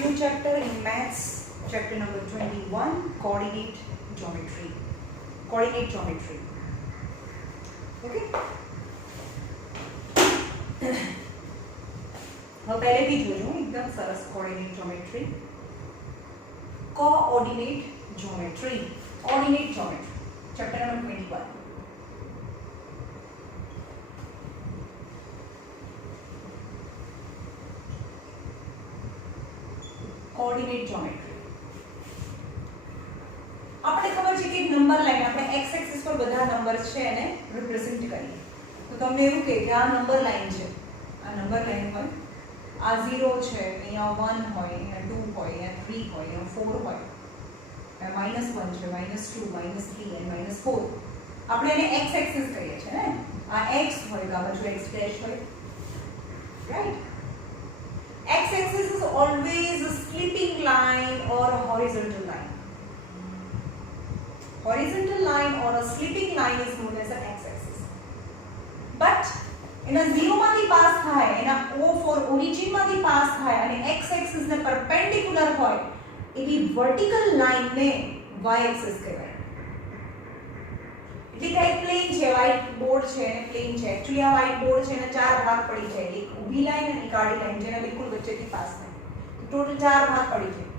new chapter in maths, chapter number 21, coordinate geometry. Coordinate geometry. Okay? હવે પહેલેથી જોજો એકદમ સરસ coordinate geometry. Coordinate geometry. Coordinate geometry. Chapter number 21. Coordinate geometry. આપણે ખબર છે કે નંબર લાઈન આપણે x એક્સિસ પર બધા નંબર્સ છે એને રિપ્રેઝન્ટ કરીએ. તો તમને એવું કહે કે આ નંબર લાઈન છે. આ નંબર લાઈન હોય. આ 0 છે, અહીંયા 1 હોય, અહીંયા 2 હોય, અહીંયા 3 હોય, અહીંયા 4 હોય. અહીંયા -1 છે, -2, -3 અને -4. આપણે એને x એક્સિસ કહીએ છીએ ને. આ x હોય તો આ બાજુ x ડેશ હોય. Right? X axis is always a slipping line or a horizontal line. Horizontal line or a slipping line is known as an x axis. But એના 0 માંથી પાસ થાય, એના O for origin માંથી pass થાય અને x axis ને perpendicular હોય એવી vertical line ને y axis કહેવાય. એટલે કે પ્લેન છે, વ્હાઇટ બોર્ડ છે અને પ્લેન છે. એક્ચ્યુઅલી આ વ્હાઇટ બોર્ડ છે અને ચાર ભાગ પડી જાય. એક ઊભી લાઈન અને એક આડી લાઈન જેના બિલકુલ વચ્ચેથી પાસ થાય. ટોટલ ચાર ભાગ પડી જાય.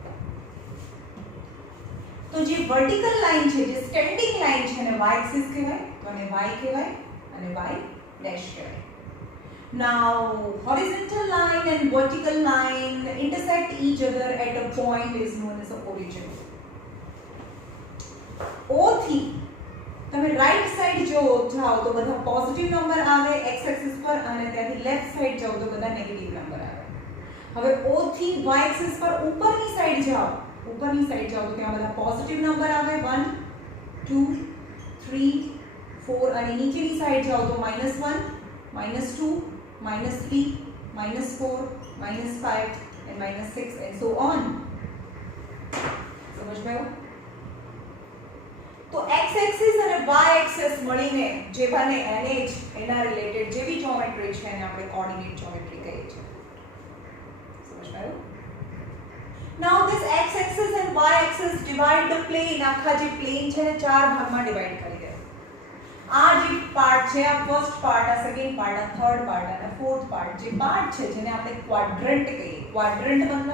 તો જે વર્ટિકલ લાઈન છે, જે સ્ટેન્ડિંગ લાઈન છે એને y એક્સિસ કહેવાય, તો આને y કહેવાય અને y ડેશ કહેવાય. Now horizontal line and vertical line intersect each other at a point is known as the origin. O થી તમે રાઈટ સાઈડ જો જાઓ તો બધા પોઝિટિવ નંબર આવે x એક્સિસ પર અને ત્યાંથી લેફ્ટ સાઈડ જાઓ તો બધા નેગેટિવ નંબર આવે. હવે O થી y એક્સિસ પર ઉપરની સાઈડ જાઓ તો ત્યાં બધા પોઝિટિવ નંબર આવે 1 2 3 4 અને નીચેની સાઈડ જાઓ તો -1 -2 -3 -4 -5 and -6 and so on. સમજ ગયો? તો x એક્સિસ અને y એક્સિસ મળીને જે બને એને જ એના રિલેટેડ જે બી જ્યોમેટ્રી છે એને આપણે કોઓર્ડિનેટ જ્યોમેટ્રી કહીએ છીએ. સમજ ગયો? Now this x axis and y axis divide the plane. આખા જે પ્લેન છે ને ચાર ભાગમાં ડિવાઈડ કરી દે. આ જે પાર્ટ છે, આ ફર્સ્ટ પાર્ટ, આ સેકન્ડ પાર્ટ, આ થર્ડ પાર્ટ અને ફોર્થ પાર્ટ, જે પાર્ટ છે જેને આપણે ક્વાડ્રન્ટ કહીએ. ક્વાડ્રન્ટ મતલબ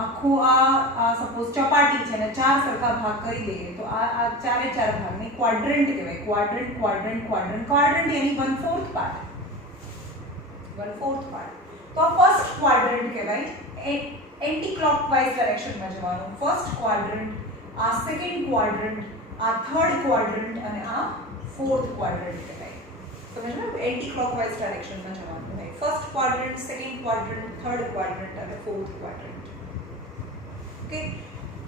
આખું આ સપોઝ ચપાટી છે ને ચાર સરખા ભાગ કરી દઈએ તો આ ચારે ચાર ભાગને ક્વાડ્રન્ટ કહેવાય. ક્વાડ્રન્ટ ક્વાડ્રન્ટ ક્વાડ્રન્ટ ક્વાડ્રન્ટ યાની 1/4 પાર્ટ. 1/4 પાર્ટ. તો આ ફર્સ્ટ ક્વાડ્રન્ટ કહેવાય. એન્ટી ક્લોકવાઇઝ ડાયરેક્શનમાં જવાનું. ફર્સ્ટ ક્વાડ્રન્ટ, આ સેકન્ડ ક્વાડ્રન્ટ, આ થર્ડ ક્વાડ્રન્ટ અને આ ફોર્થ ક્વાડ્રન્ટ કહેવાય. સમજ્યો? એન્ટી ક્લોકવાઇઝ ડાયરેક્શનમાં જવાનું હોય. First quadrant, second quadrant, third quadrant અને ફોર્થ ક્વાડ્રન્ટ. ઓકે?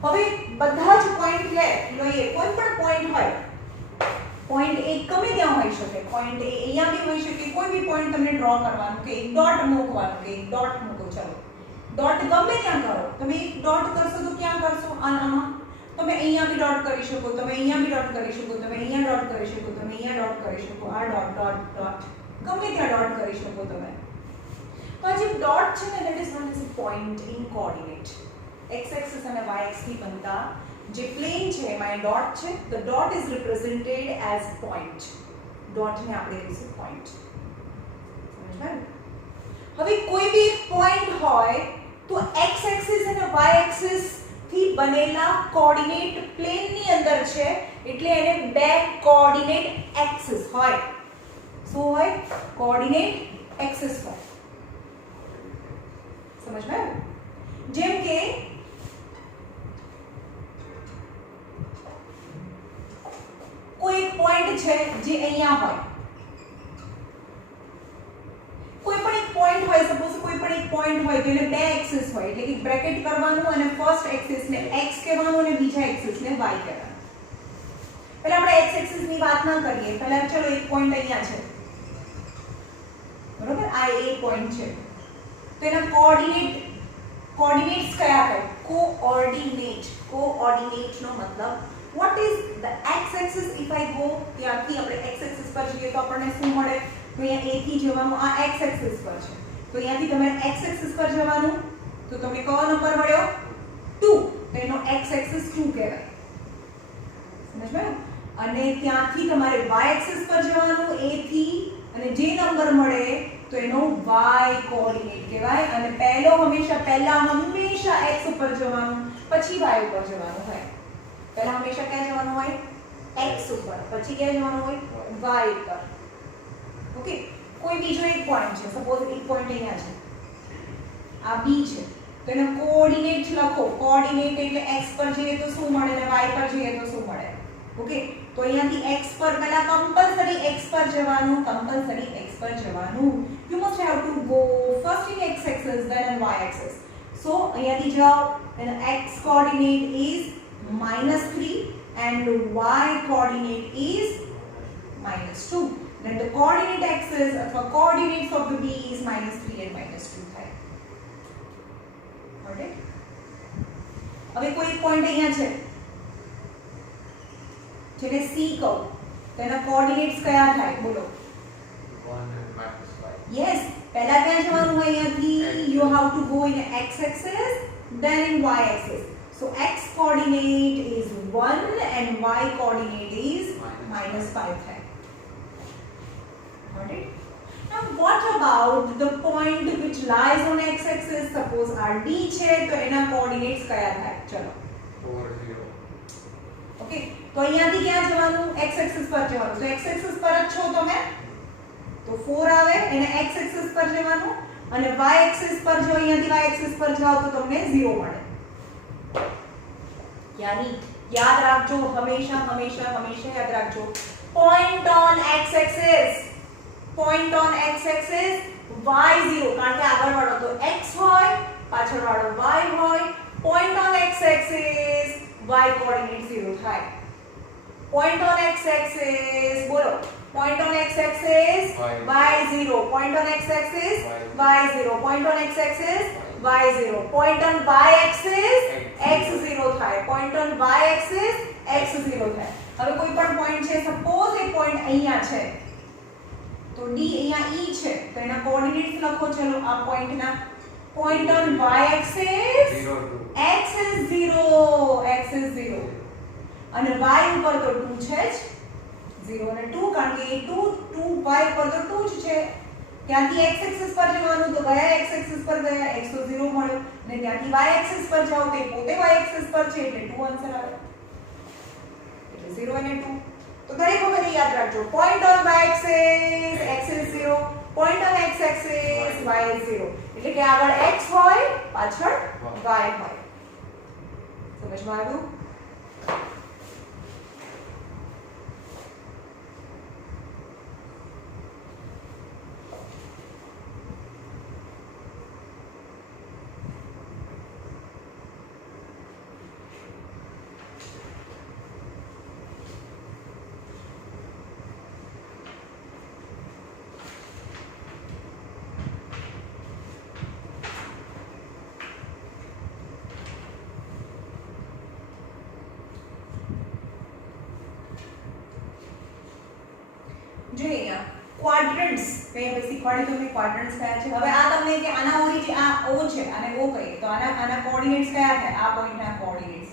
હવે બધા જ પોઈન્ટ લઈએ. કોઈ પણ પોઈન્ટ હોય, પોઈન્ટ એ ગમે ત્યાં હોઈ શકે. પોઈન્ટ એ અહીંયા બી હોઈ શકે. કોઈ બી પોઈન્ટ તમને ડ્રો કરવાનું કે એક ડોટ મૂકવાનું કે એક ડોટ મૂકો. ચલો ડોટ ગમે ત્યાં કરો. તમે એક ડોટ કરશો તો ક્યાં કરશો? આનામાં. તમે અહીંયા બી ડોટ કરી શકો, તમે અહીંયા બી ડોટ કરી શકો, તમે અહીંયા ડોટ કરી શકો, તમે અહીંયા ડોટ કરી શકો. આ ડોટ ડોટ ડોટ ગમે ત્યાં ડોટ કરી શકો તમે. તો આ જે ડોટ છે ને that is known as a point in coordinate. x axis અને y એક્સિસ થી બનતા જે પ્લેન છે એમાં ડોટ છે. The dot is represented as point. ડોટને આપણે કહીશું પોઈન્ટ. સમજાયું? હવે કોઈ બી પોઈન્ટ હોય તો x એક્સિસ અને y એક્સિસ થી બનેલા કોઓર્ડિનેટ પ્લેન ની અંદર છે એટલે એને બે કોઓર્ડિનેટ એક્સિસ હોય. શું હોય? કોઓર્ડિનેટ એક્સિસ હોય. સમજમાં? જેમ કે કોઈ એક પોઈન્ટ છે જે અહીંયા હોય. કોઈ પણ એક પોઈન્ટ હોય, સપોઝ કોઈ પણ એક પોઈન્ટ હોય તો એને બે એક્સિસ હોય એટલે કે બ્રેકેટ કરવાનું અને ફર્સ્ટ એક્સિસ ને x કહેવાનું અને બીજા એક્સિસ ને y કહેવાનું. પહેલા આપણે x એક્સિસ ની વાત ના કરીએ. પહેલા ચલો એક પોઈન્ટ અહીંયા છે. બરોબર? આ એ પોઈન્ટ છે. તો એના કોઓર્ડિનેટ્સ કયા હોય? કોઓર્ડિનેટ નો મતલબ what is the x axis? if I go ત્યાંથી આપણે x axis પર જઈએ તો આપણને શું મળે? તો અહીંયા a થી જવાનું આ x axis પર છે. તો અહીંયાથી તમારે x axis પર જવાનું તો તમને કયો નંબર મળ્યો 2, તો એનો x એક્સિસ 2 કહેવાય. સમજ્યું? અને ત્યાંથી તમારે y એક્સિસ પર જવાનું a થી, અને જે નંબર મળે તો એનો y કોઓર્ડિનેટ કહેવાય. અને પહેલા હંમેશા x ઉપર જવાનું, પછી y ઉપર જવાનું હોય. પહેલા હંમેશા ક્યાં જવાનું હોય? x ઉપર, પછી ક્યાં જવાનું હોય? y ઉપર. ઓકે. કોઈ બીજો એક પોઈન્ટ છે, સપોઝ એક પોઈન્ટ અહીંયા છે, આ b છે, તો એનો કોઓર્ડિનેટ લખો. કોઓર્ડિનેટ એટલે x પર જઈએ તો શું મળે અને y પર જઈએ તો શું મળે. ઓકે. તો અહીંયાથી x પર પહેલા કમ્પલસરી x પર જવાનું. You must have to go first in x axis then in y axis. So અહીંયાથી જાઓ, and x coordinate is -3 and y coordinate is -2. Then the coordinate axis અથવા coordinates of the b is -3 and -2 થાય. Got it? હવે કોઈ point અહીંયા છે જેને c કહો, તેના કોઓર્ડિનેટ્સ કયા થાય? બોલો. 1 and -5. યસ. પહેલા ક્યાં જવાનું હોય? અહીંયાથી you have to go in x axis then in y axis. So x coordinate is 1 and y coordinate is -5 થાય. Got it? Now what about the point which lies on x axis? Suppose r d છે, તો એના coordinates કયા થાય? ચલો. 4 0. Okay. તો અહીંયાથી ક્યાં જવાનું? x axis પર જવાનું. તો x axis પર જ છો તમે, તો 4 આવે. એને x axis પર જવાનું, અને y axis પર જો અહીંયાથી y axis પર જાઓ તો તમને 0 મળે. યાદ રાખજો, હંમેશા યાદ રાખજો. Point on x axis y 0, કારણ કે આગળ વાળો તો x હોય, પાછળ વાળો y હોય. Point on x axis y coordinate 0 થાય. પોઈન્ટ ઓન x axis, બોલો. Point on x axis y 0. Point on x axis y 0. Point on x axis y 0. Point on y axis x 0 થાય. Point on y axis x 0 થાય. હવે કોઈ પણ point છે, suppose એક point અહીંયા છે, તો d અહીંયા e છે, તો એના કોઓર્ડિનેટ્સ લખો. ચલો, આ પોઈન્ટના point on y axis 0 x is 0 અને y ઉપર તો 2 છે જ. 0 અને 2, કારણ કે 2 y પર તો 2 જ છે. ત્યાંથી x એક્સિસ પર જવાનું, તો ગયા x એક્સિસ પર ગયા, x તો 0 મળ્યો. અને ત્યાંથી y એક્સિસ પર જાઓ, તે પોતે y એક્સિસ પર છે, એટલે 2 આન્સર આવે. એટલે 0 અને 2. તો દરેક વખતે યાદ રાખજો, point on y axis x is 0, point on x axis y is 0. એટલે કે આગળ x હોય, પાછળ y હોય. સમજમાં આવ્યું? જો અહીંયા ક્વાડ્રન્ટ્સ મેં શીખવાડ્યું તમને ક્વાડ્રન્ટ્સ કયા છે. હવે આ તમને કે આના ઓરિજિન આ O છે, આને O કહીએ, તો આના કોઓર્ડિનેટ્સ કયા થાય? આ પોઈન્ટના કોઓર્ડિનેટ્સ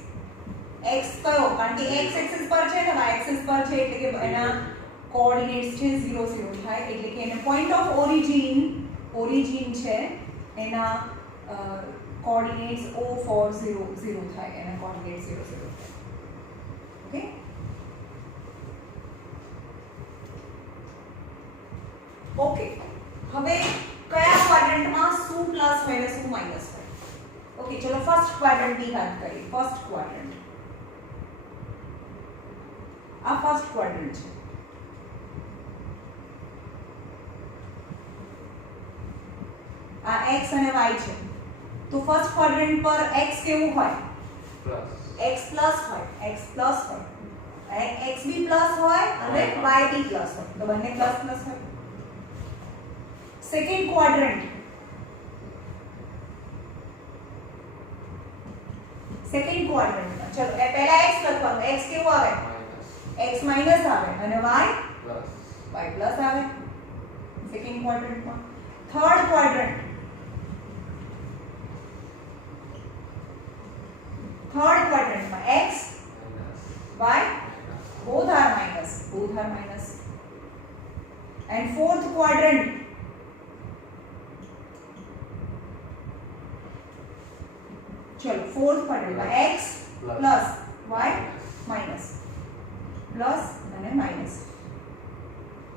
x કયો? કારણ કે x એક્સિસ પર છે ને y એક્સિસ પર છે, એટલે કે એના કોઓર્ડિનેટ્સ છે 0 0 થાય. એટલે કે એને પોઈન્ટ ઓફ ઓરિજિન છે, એના કોઓર્ડિનેટ્સ O for 0 0 થાય. એના કોઓર્ડિનેટ્સ 0 0 થાય. ઓકે. ઓકે. હવે કયા ક્વાડ્રન્ટમાં શું પ્લસ હોય અને શું માઈનસ હોય? ઓકે, ચલો ફર્સ્ટ ક્વાડ્રન્ટની વાત કરીએ. ફર્સ્ટ ક્વાડ્રન્ટ, આ ફર્સ્ટ ક્વાડ્રન્ટ છે. આ x અને y છે. તો ફર્સ્ટ ક્વાડ્રન્ટ પર x કેવું હોય? x પ્લસ હોય. x બી પ્લસ હોય અને y બી પ્લસ હોય, તો બંને પ્લસ પ્લસ હોય. સેકન્ડ ક્વાડ્રન્ટ, ચલો એ પહેલા x લખવાનું. x કેવું આવે? x માઈનસ આવે અને y પ્લસ આવે સેકન્ડ ક્વાડ્રન્ટમાં. થર્ડ ક્વાડ્રન્ટ, થર્ડ ક્વાડ્રન્ટમાં x y both are minus and fourth quadrant चलो फोर्थ क्वाड्रंट में x plus y minus plus અને માઇનસ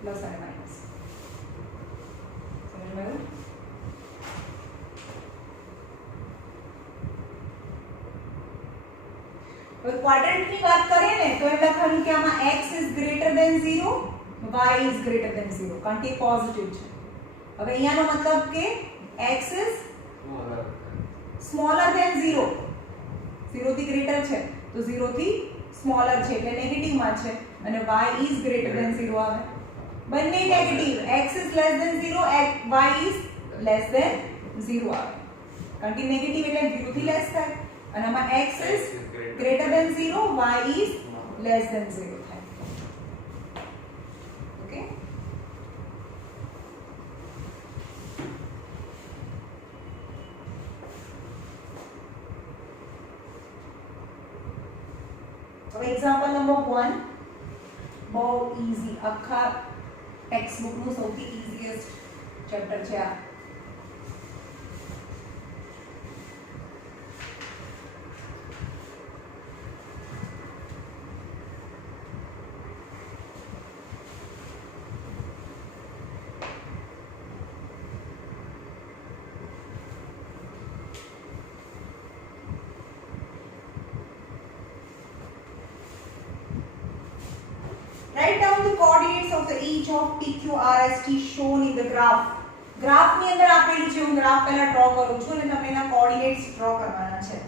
પ્લસ અને માઇનસ સમજ માં આવ્યું હવે ક્વાડ્રન્ટ ની વાત કરીએ ને તો એમ લખવાનું કે આમાં x is greater than 0 y is greater than 0 કારણ કે પોઝિટિવ છે હવે અહીંયાનો મતલબ કે x is smaller than 0 0 થી greater છે તો 0 થી smaller છે એટલે નેગેટિવ માં છે અને y is greater than 0 આવે બંને negative x is less than 0 y is less than 0 આવે કારણ કે નેગેટિવ એટલે 0 થી લેસ થાય અને આમાં x is greater than 0 y is less than 0 થાય ઓકે હવે એક્ઝામ્પલ નંબર 1 બહુ ઈઝી આખા ટેક્સ્ટ બુક નું સૌથી ઈઝીએસ્ટ ચેપ્ટર છે આ Write down the coordinates of the each of PQ, RST shown in the graph. Graph ની અંદર આપેલું છે હું ગ્રાફ પહેલા ડ્રો કરું છું અને તમને એના કોઓર્ડિનેટ્સ ડ્રો કરવાના છે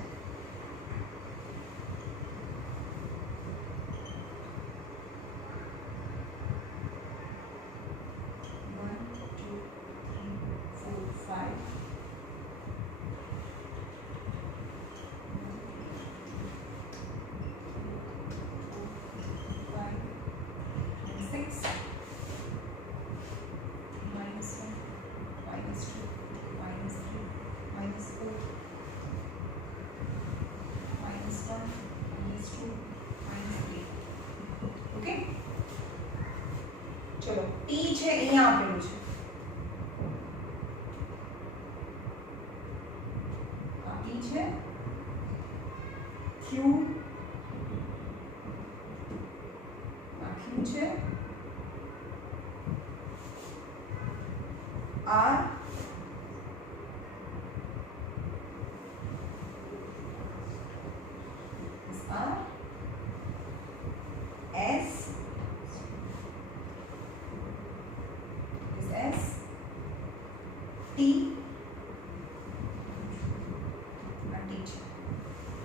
चलो T છે અહીંયા આપેલું છે આ T છે Q આ Q છે R S T and T.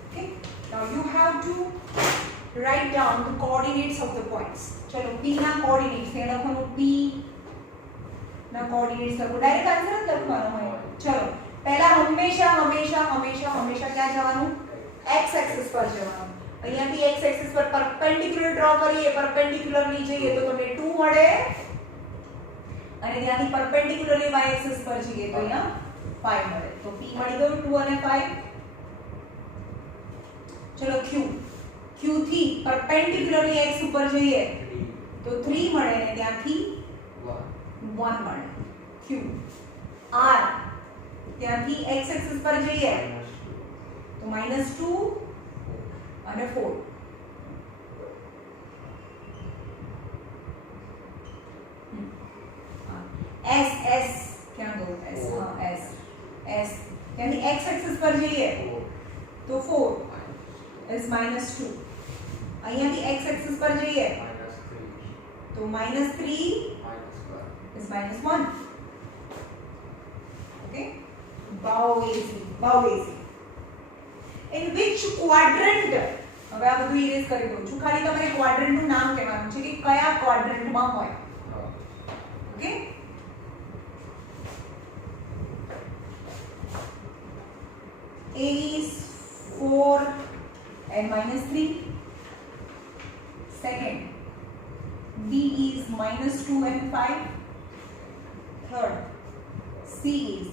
Okay. Now you have to write down the coordinates of the points. चलो P ना coordinates ने लखनो P ना coordinates लखो डायरेक्ट आंसर જ લખવાનો હોય ચલો પહેલા હંમેશા ક્યાં જવાનું x axis પર જવાનું અહીંયાથી x axis પર perpendicular ડ્રો કરીએ perpendicularly જઈએ તો તમને 2 મળે અને ત્યાંથી perpendicularly y axis પર જઈએ તો અહીંયા 5 મળે તો p મળી ગયું 2 અને 5 ચલો q થી perpendicularly x ઉપર જઈએ તો 3 મળે અને ત્યાંથી 1 મળે q r ત્યાંથી x axis પર જઈએ તો -2 અને 4 S क्या दो S हाँ S यानी x एक्सिस पर जाइए तो 4 is -2 અહીંયા થી x एक्सिस पर जाइए तो -3 is -1 okay bow easy in which quadrant હવે આ બધું ઇરેઝ કરી દઉં છું ખાલી તમારે ક્વાડ્રન્ટ નું નામ કહેવાનું છે કે કયા ક્વાડ્રન્ટ માં હોય okay A is 4 and -3. Second, B is -2 and 5. Third, C is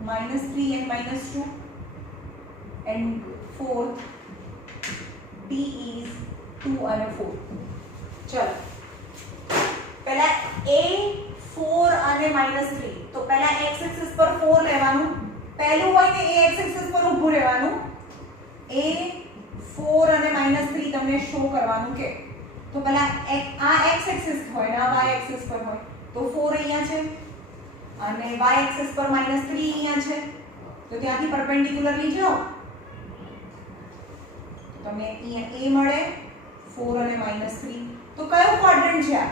-3 and -2. And fourth, D is 2 અને 4. ચલો પહેલા A 4 અને -3, તો પહેલા x એક્સિસ પર 4 લેવાનું. પહેલું હોય ને A x એક્સિસ પર ઊભું રહેવાનું. A 4 અને -3 તમને શો કરવાનું કે તો પહેલા આ x એક્સિસ હોય ને આ y એક્સિસ પર હોય તો 4 અહીંયા છે અને y એક્સિસ પર -3 અહીંયા છે, તો ત્યાંથી પરપેન્ડિક્યુલરલી જાઓ તો તમને અહીંયા a મળે 4 અને -3. તો કયો ક્વાડ્રન્ટ છે આ?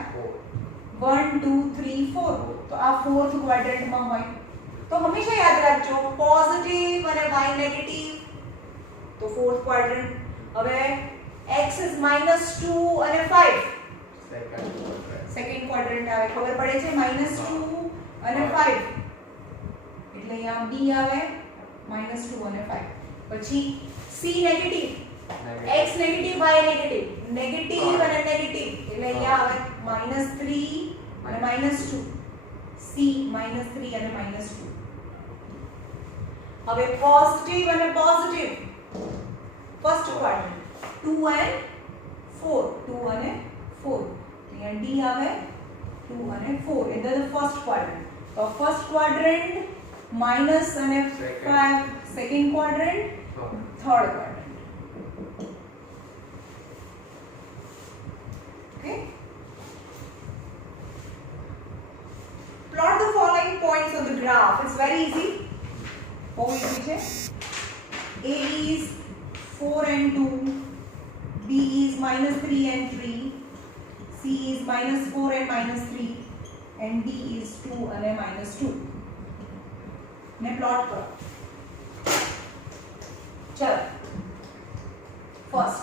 1 2 3 4. તો આ ફોર્થ ક્વાડ્રન્ટમાં હોય. તો હંમેશા યાદ રાખજો પોઝિટિવ અને y નેગેટિવ, તો ફોર્થ ક્વાડ્રન્ટ. હવે x is -2 અને 5 સેકન્ડ ક્વાડ્રન્ટ આવે. ખબર પડે છે -2 અને 5 એટલે અહીંયા b આવે -2 અને 5. પછી c negative, x negative y negative, negative અને નેગેટિવ એટલે અહીંયા આવે -3 અને -2, c -3 અને -2. હવે પોઝિટિવ અને પોઝિટિવ ફર્સ્ટ ક્વાડ્રન્ટ 2 and 4, 2 અને 4. અહીંયા d આવે 2 અને 4 in the first quadrant. તો ફર્સ્ટ ક્વાડ્રન્ટ માઈનસ અને 5 second quadrant, third quadrant. Okay, plot the following points on the graph. It's very easy. બહુ easy છે. A is 4 and 2, B is -3 and 3, C is -4 and -3, and D is 2 અને -2. ને plot કરો. ચલો first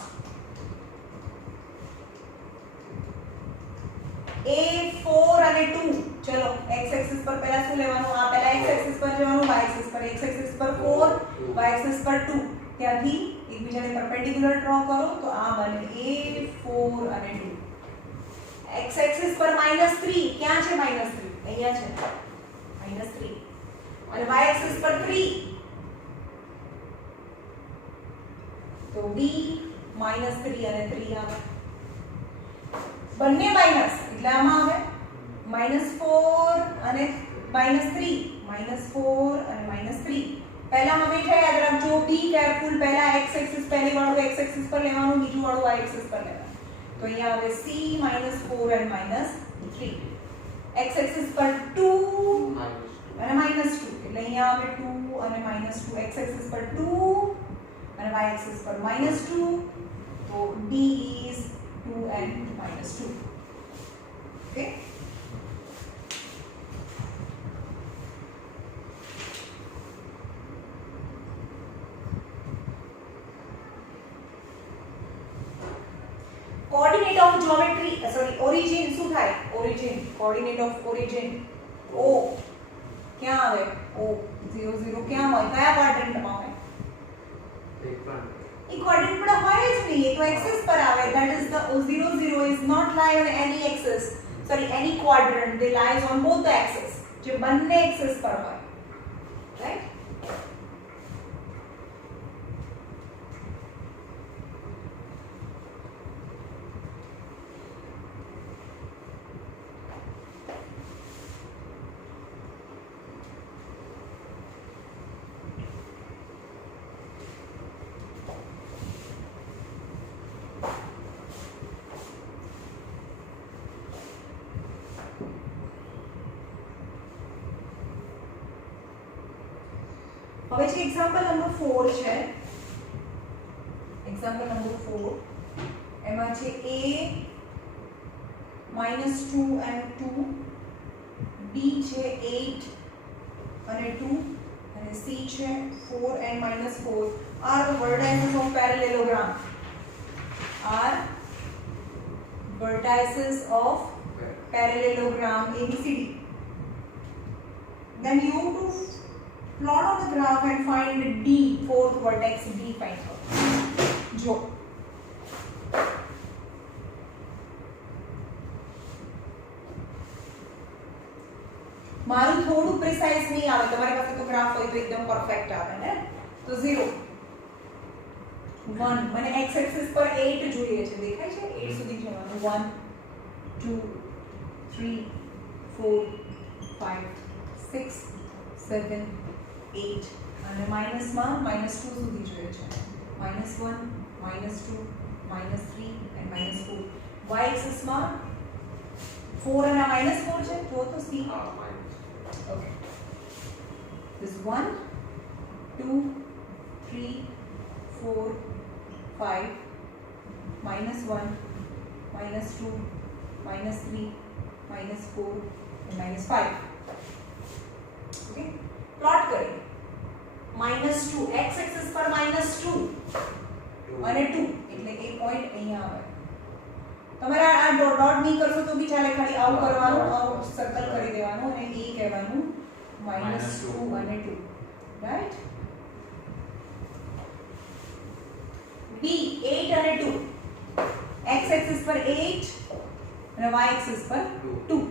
A 4 અને 2. ચલો x axis પર પહેલા શું લેવાનું? આ પહેલા x એક્સિસ પર જવાનું, y એક્સિસ પર. x એક્સિસ પર 4, y એક્સિસ પર 2. ત્યાંથી એકબીજાને પરપેન્ડિક્યુલર ડ્રો કરો તો આ બને A 4 અને 2. x એક્સિસ પર -3. ક્યાં છે -3? અહીંયા છે -3. અને y એક્સિસ પર 3 તો D -3 અને 3 આવે. બંને માઈનસ એટલે આમાં આવે -4 અને -3, -4 અને -3. પહેલા હંમેશા યાદ રાખજો બી કેરફુલ, પહેલા x એક્સિસ પહેલી વાળું x એક્સિસ પર લેવાનું, બીજું વાળું y એક્સિસ પર લેવાનું. તો અહીંયા આવે c -4 અને -3. x એક્સિસ પર 2 અને -2 એટલે અહીંયા આવે 2 અને -2. x એક્સિસ પર 2 અને y એક્સિસ પર -2, તો d is 2 and -2. Okay, coordinate of geometry, origin શું થાય? origin, coordinate of origin O ક્યાં આવે? O 0 0 ક્યાં હોય? કયા ક્વાડ્રન્ટમાં હોય? એ ક્વાડ્રન્ટ પર હોય જ નહીં, એ તો એક્સિસ પર આવે. that is the 0 0 is not lie on any axis, any quadrant. they lies on both the axes, જે બંને એક્સિસ પર હોય. right? હવે છે એક્ઝામ્પલ નંબર 4 છે. એક્ઝામ્પલ નંબર 4 એમાં છે a -2 and 2, b છે 8 અને 2 અને c છે 4 and -4 are the vertices of parallelogram. are vertices of parallelogram ABCD. Then you have to plot on the graph and find D, fourth vertex D find out. જો મારું થોડું precise નહીં આવે, તમારી પાસે તો ગ્રાફ હોય તો એકદમ પરફેક્ટ આવે ને. તો 0 1 મને x એક્સિસ પર 8 જોઈએ છે, દેખાય છે? 8 સુધી જવાનું. 1 2 3 4 5 6 7 8 અને માઇનસમાં -2 સુધી જોઈએ છે. -1 -2 -3 and -4. y એક્સિસમાં 4 અને -4 છે, જો તો c. minus. Okay. This 1 2 3 4 5 -1 -2 -3 -4 and -5. Okay, plot કરીએ. -2 x axis પર -2 અને 2 એટલે એ પોઈન્ટ અહીંયા આવે. તમારે આ ડોટ નહીં કરશો તો બી ચાલે, ખાલી આવું કરવાનું, આવું સર્કલ કરી દેવાનું અને એ કહેવાનું -2 અને 2, રાઈટ? b 8 અને 2, x એક્સિસ પર 8 અને y એક્સિસ પર 2.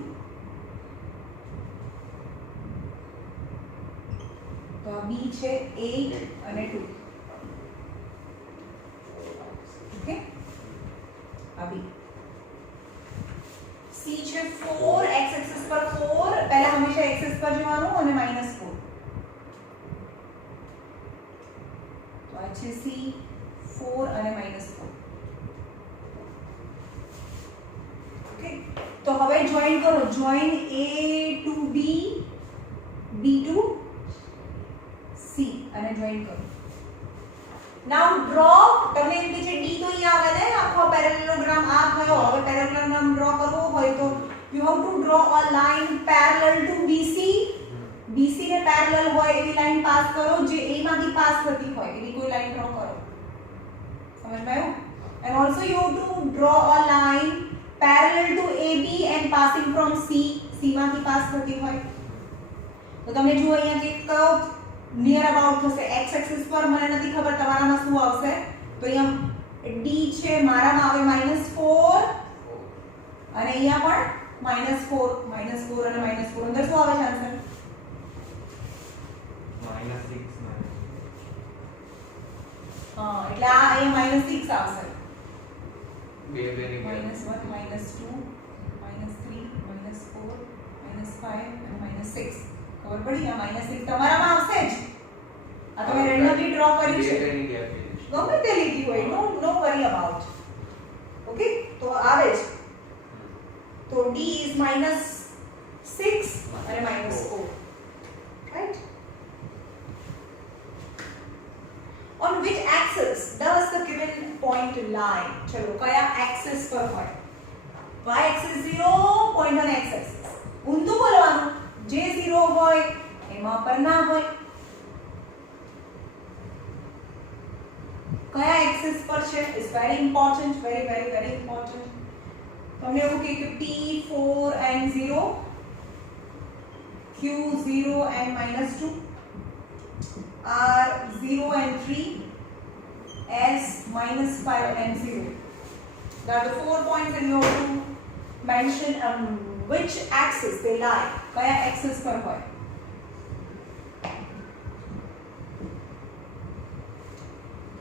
તો આ b છે 8 અને 2. ઓકે, આ b. c છે 4, x એક્સિસ પર 4, પહેલા હંમેશા x એક્સિસ પર જવાનું અને -4. તો આ છે c 4 અને -4. ઓકે, તો હવે જોઈન કરો. Join a to b, b to c અને જોઈન કરો. નાઉ ડ્રો. તમને એમ કે છે d તો અહીંયા આવે ને, આખો પેરેલેલોગ્રામ આ થયો. હવે પેરેલેલોગ્રામ ડ્રો કરવો હોય તો you have to draw a line parallel to bc. bc ને પેરેલલ હોય એવી લાઈન પાસ કરો, જે a માંથી પાસ થતી હોય એવી કોઈ લાઈન ડ્રો કરો. સમજ માં આવ્યું? and also you have to draw a line parallel to ab and passing from c. c માંથી પાસ થતી હોય તો તમે જુઓ અહીંયા કે કયો નિયર અબાઉટ થશે. x એક્સિસ પર મને નથી ખબર તમારામાં શું આવશે, તો અહીંયા d છે, મારામાં આવે -4 અને અહીંયા પણ -4 અને -4. અંદર શું આવે છે આન્સર? -6 હા, એટલે આ અહીંયા -6 આવશે. બે ની -1 -2 -3 -4 -5 અને -6. ખબર પડી? આ -6 તમારામાં આવશે જ. આ તમે રેન્ડમલી ડ્રો કર્યું છે, ની ગેપ છે. ગમે તે લીધી હોય, નો વરી અબાઉટ. ઓકે, તો આવે જ. તો d is -6 અને -4, right? On which axis does the given point lie? ચલો, કયા axis પર હોય? y axis 0, point on x axis. ઊંધું બોલવાનું, જે 0 હોય એમાં પર ના હોય. કયા axis પર છે? is very important, very very very important. તમને એવું કે p4 and 0, q0 and -2, r0 and 3, s -5 and 0. There are the 4 points and you have to mention which axis they lie. કયા axis પર હોય?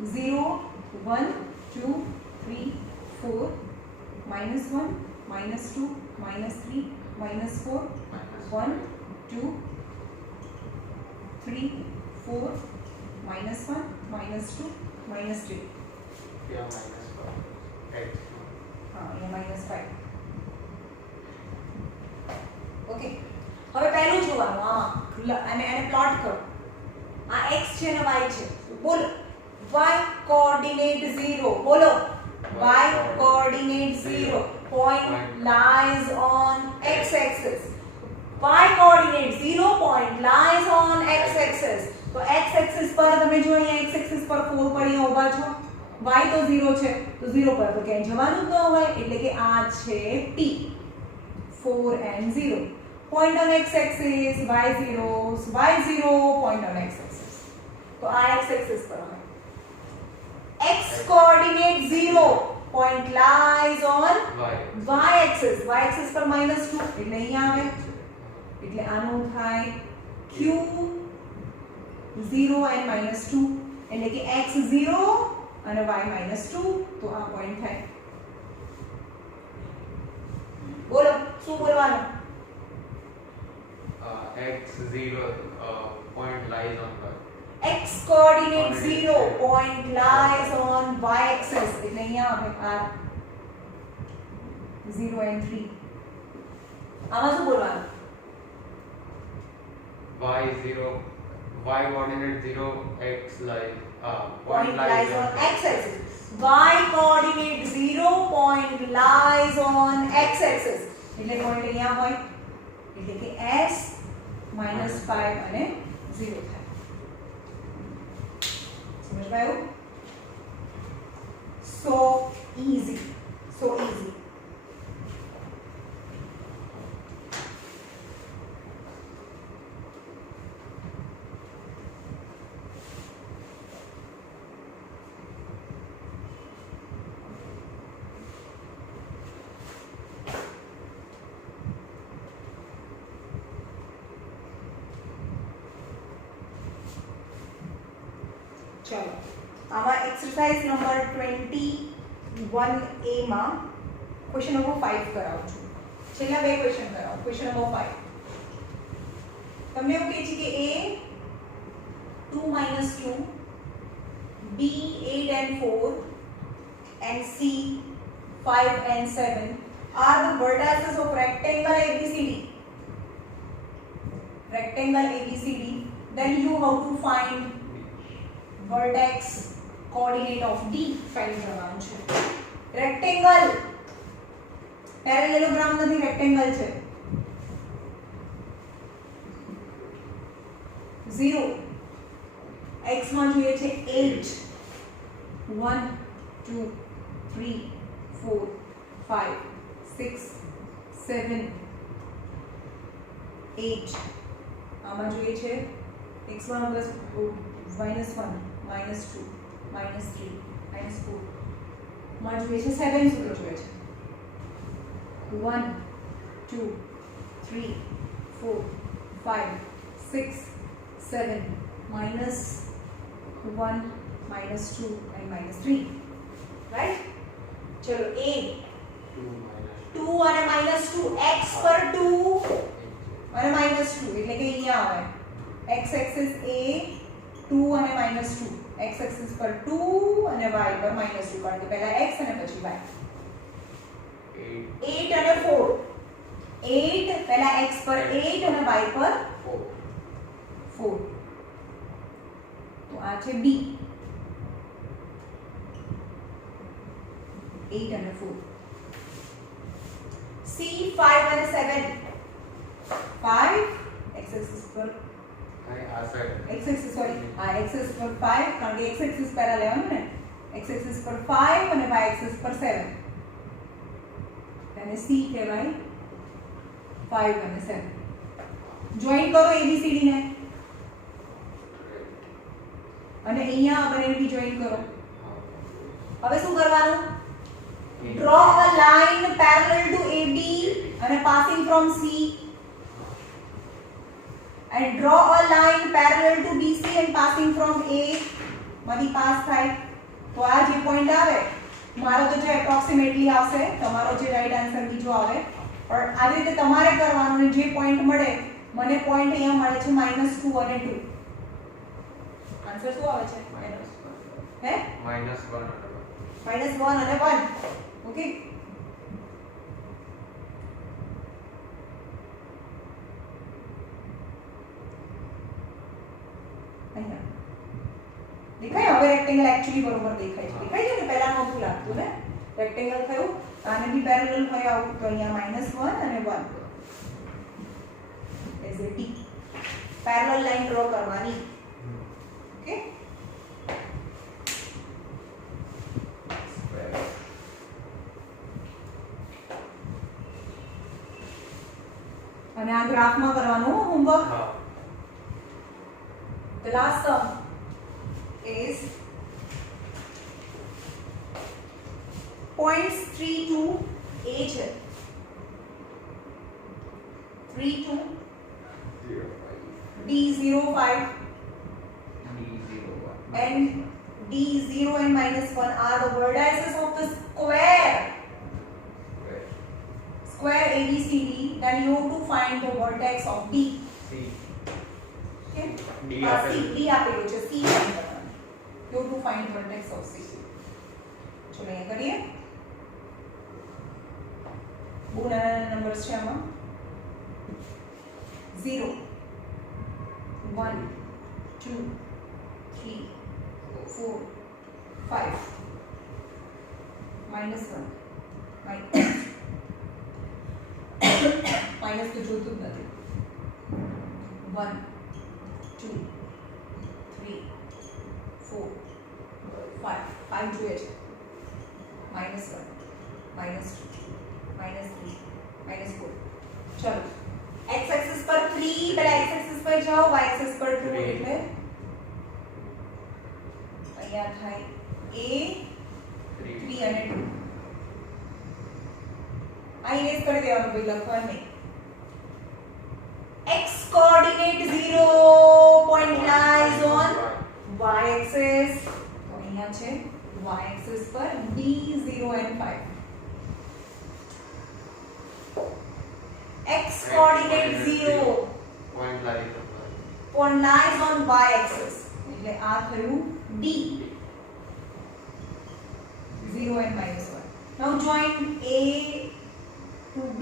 -0 1 2 3 4 -1 -2 -3 -4 1 2 3 4 -1 -2 -3. Yeah, -5. હા, અહીંયા -5. ઓકે, હવે પહેલું જોવાનું અને એને પ્લોટ કરો. આ x છે ને y છે. બોલો, y કોઓર્ડિનેટ 0. બોલો, y coordinate 0. Point lies on x axis. Y coordinate 0, point lies on x axis. તો x axis પર તમે જો અહીંયા x axis પર 4 પર અહીંયા ઊભા છો, y તો 0 છે, તો 0 પર તો ક્યાંય જવાનું જ ન હોય, એટલે કે આ છે p. 4 and 0. Point on x axis, y0, point on x axis. તો આ x axis પર હોય. x coordinate 0, point lies on y axis. y axis પર -2 એટલે અહીંયા આવે, એટલે આનું થાય q 0 and -2, એટલે કે x 0 અને y -2 તો આ પોઈન્ટ થાય. બોલો શું બોલવાનું? X 0 point lies on y. x coordinate 0 point lies on y axis એટલે અહીંયા આપણે r 0 and 3 આમાં શું બોલવાનું? Y 0 y coordinate 0 x lies point lies on x axis. y coordinate 0 point lies on x axis એટલે point અહીંયા હોય એટલે કે s -5 અને 0 થાય. સમજ ગયું? so easy. ચલો આમાં એક્સરસાઇઝ નંબર 21A માં ક્વેશ્ચન નંબર 5 કરાવું છું. છેલ્લા બે ક્વેશ્ચન કરાવું. ક્વેશ્ચન નંબર 5 તમને એવું કહે છે કે A 2 - 2 B 8 and 4 and C 5 and 7 are the vertices of rectangle ABCD. Then you have to find vertex coordinate of D find કરવાનું છે. રેક્ટેંગલ પેરેલેલોગ્રામ નથી, રેક્ટેંગલ છે. 0 x માં જોઈએ છે 8 1 2 3 4 5 6 7 8 આમાં જોઈએ છે x1 + -1 -2 -3 -4 માં જોઈએ છે 7 સુધી જોઈએ છે 1 2 3 4 5 6 7 -1 -2 and -3 રાઈટ. ચલો a 2 અને -2 x પર 2 અને -2 એટલે કે અહીંયા આવે x axis a 2 અને -2 x axis પર 2 અને y પર -2 કારણ કે પહેલા x અને પછી y. 8 અને 4 8 પહેલા x પર 8 અને y પર 4 તો આ છે b 8 અને 4 c 5 અને 7 5 x axis પર x axis પર 5 કારણ કે x axis પહેલા લેવાનું ને x axis પર 5 અને y axis પર 7 તેને c કહેવાય 5 અને 7. જોઈન કરો ABCD ને અને અહીંયા આ બંનેને બી જોઈન કરો. હવે શું કરવાનું? draw a line parallel to AB and passing from C and draw a line parallel to BC and passing from A માંથી પાસ થાય તો આ જે પોઈન્ટ આવે મારો તો જે એપ્રોક્સિમેટલી આવશે, તમારો જે રાઈટ આન્સર બીજો આવે, પણ આવી રીતે તમારે કરવાનું ને જે પોઈન્ટ મળે, મને પોઈન્ટ અહીંયા મળે છે -2 અને 2. આન્સર શું આવે છે? હે -1 અને 1. ઓકે અહીંયા દેખાય? હવે રેક્ટેંગલ એકચ્યુઅલી બરોબર દેખાય છે. દેખાય છે ને? પહેલા નહોતું લાગતું ને. રેક્ટેંગલ થયું, આને બી પેરેલલ હોય આવું તો અહીંયા -1 અને 1 as a T parallel line draw કરવાની. ઓકે અને આ ગ્રાફમાં કરવાનું homework. The last sum is 0.32 a છે 32 D05 and D, 0 and -1 are the vertices of the square. Square ABCD. Then you have to find the vertex of D. C. Okay? D C, આપેલું. D આપેલું છે. C find કરવાનું. You have to find the vertex of C. ચલો અહીંયા કરીએ. બહુ નાના નાના નંબર્સ છે આમાં. 0 1 2 3 4 5 -1 માઇનસ તો જોતું જ નથી. 1 2 3 4 5 5 જોઈએ છે. -1 -2 -3 -4. ચલો x एक्सिस पर 3, पहले x एक्सिस पर जाओ, y एक्सिस पर 2 એટલે અહીંયા થાય a 3 અને 2. આ ઇરેઝ કરી દેવાનું, ભાઈ લખવાનું નહીં. x coordinate 0 point lies on y axis. તો અહીંયા છે y axis પર d 0 and 5. x coordinate 0 Point lies on y axis. એટલે આ થયું d 0 and -1. Now join a to b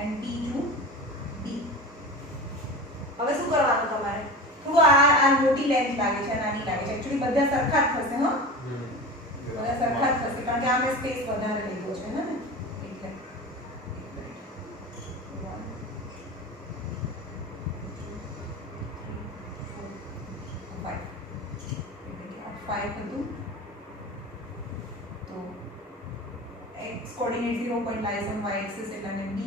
and b to d. હવે શું કરવાનું તમારે? થોડું આ મોટી લેન્થ લાગે છે, નાની લાગે છે. એક્ચ્યુઅલી બધા સરખા જ થશે. હા, બધા સરખા જ થશે કારણ કે આ મેં સ્પેસ વધારે લીધો છે ને, એટલે 5 હતું. તો x coordinate 0 point lies on y axis એટલે અને b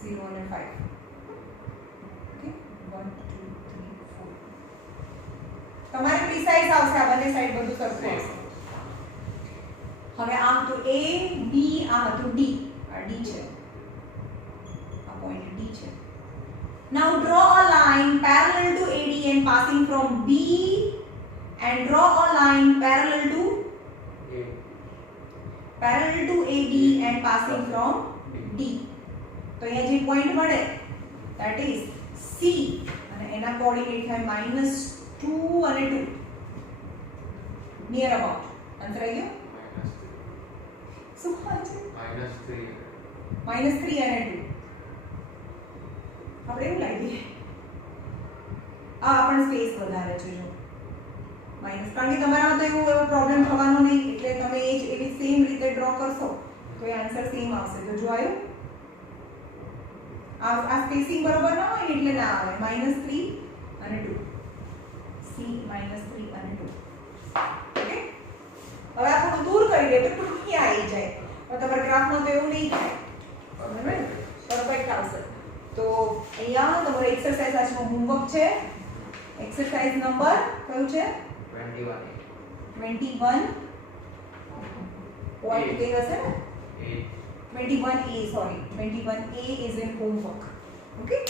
0 અને 5. ઓકે 1 2 3 4. તમારે પ્રિસાઇઝ આવશે, આ બંને સાઈડ બધું સરખું આવશે. હવે આ તો a b, આ હતું d, આ d છે, આ પોઈન્ટ d છે. Now draw a line parallel to AD and passing from B and draw a line parallel to AD and passing from D. તો અહીંયા જે પોઈન્ટ મળે that is C અને એના કોઓર્ડિનેટ થાય -2 અને 2. નિયર અબાઉટ આન્સર આવી ગયો. શું થાય છે? -3 અને 2. આપણે એવું લાગીએ આ આપણને સ્પેસ વધારે છે. જો માઈનસ, કારણ કે તમારામાં તો એવો પ્રોબ્લેમ થવાનો નહીં, એટલે તમે એ જ એવી સેમ રીતે ડ્રો કરશો તો એ આન્સર સેમ આવશે. તો જો આવ્યું, આ સ્પેસિંગ બરોબર ના હોય એટલે ના આવે. -3 અને 2. C -3 અને 2. ઓકે, હવે આ થોડું દૂર કરી દે તો 2 ક્યાં આવી જાય, પણ તમારા ગ્રાફમાં તો એવું નહીં થાય. બરાબર, પરફેક્ટ આવશે. તો અહીંયા તમારો એક્સરસાઇઝ આજનો હોમવર્ક છે. એક્સરસાઇઝ નંબર કયું છે? 21 પોઈન્ટ કે હશે ને, 21A, sorry 21A is in homework. Okay.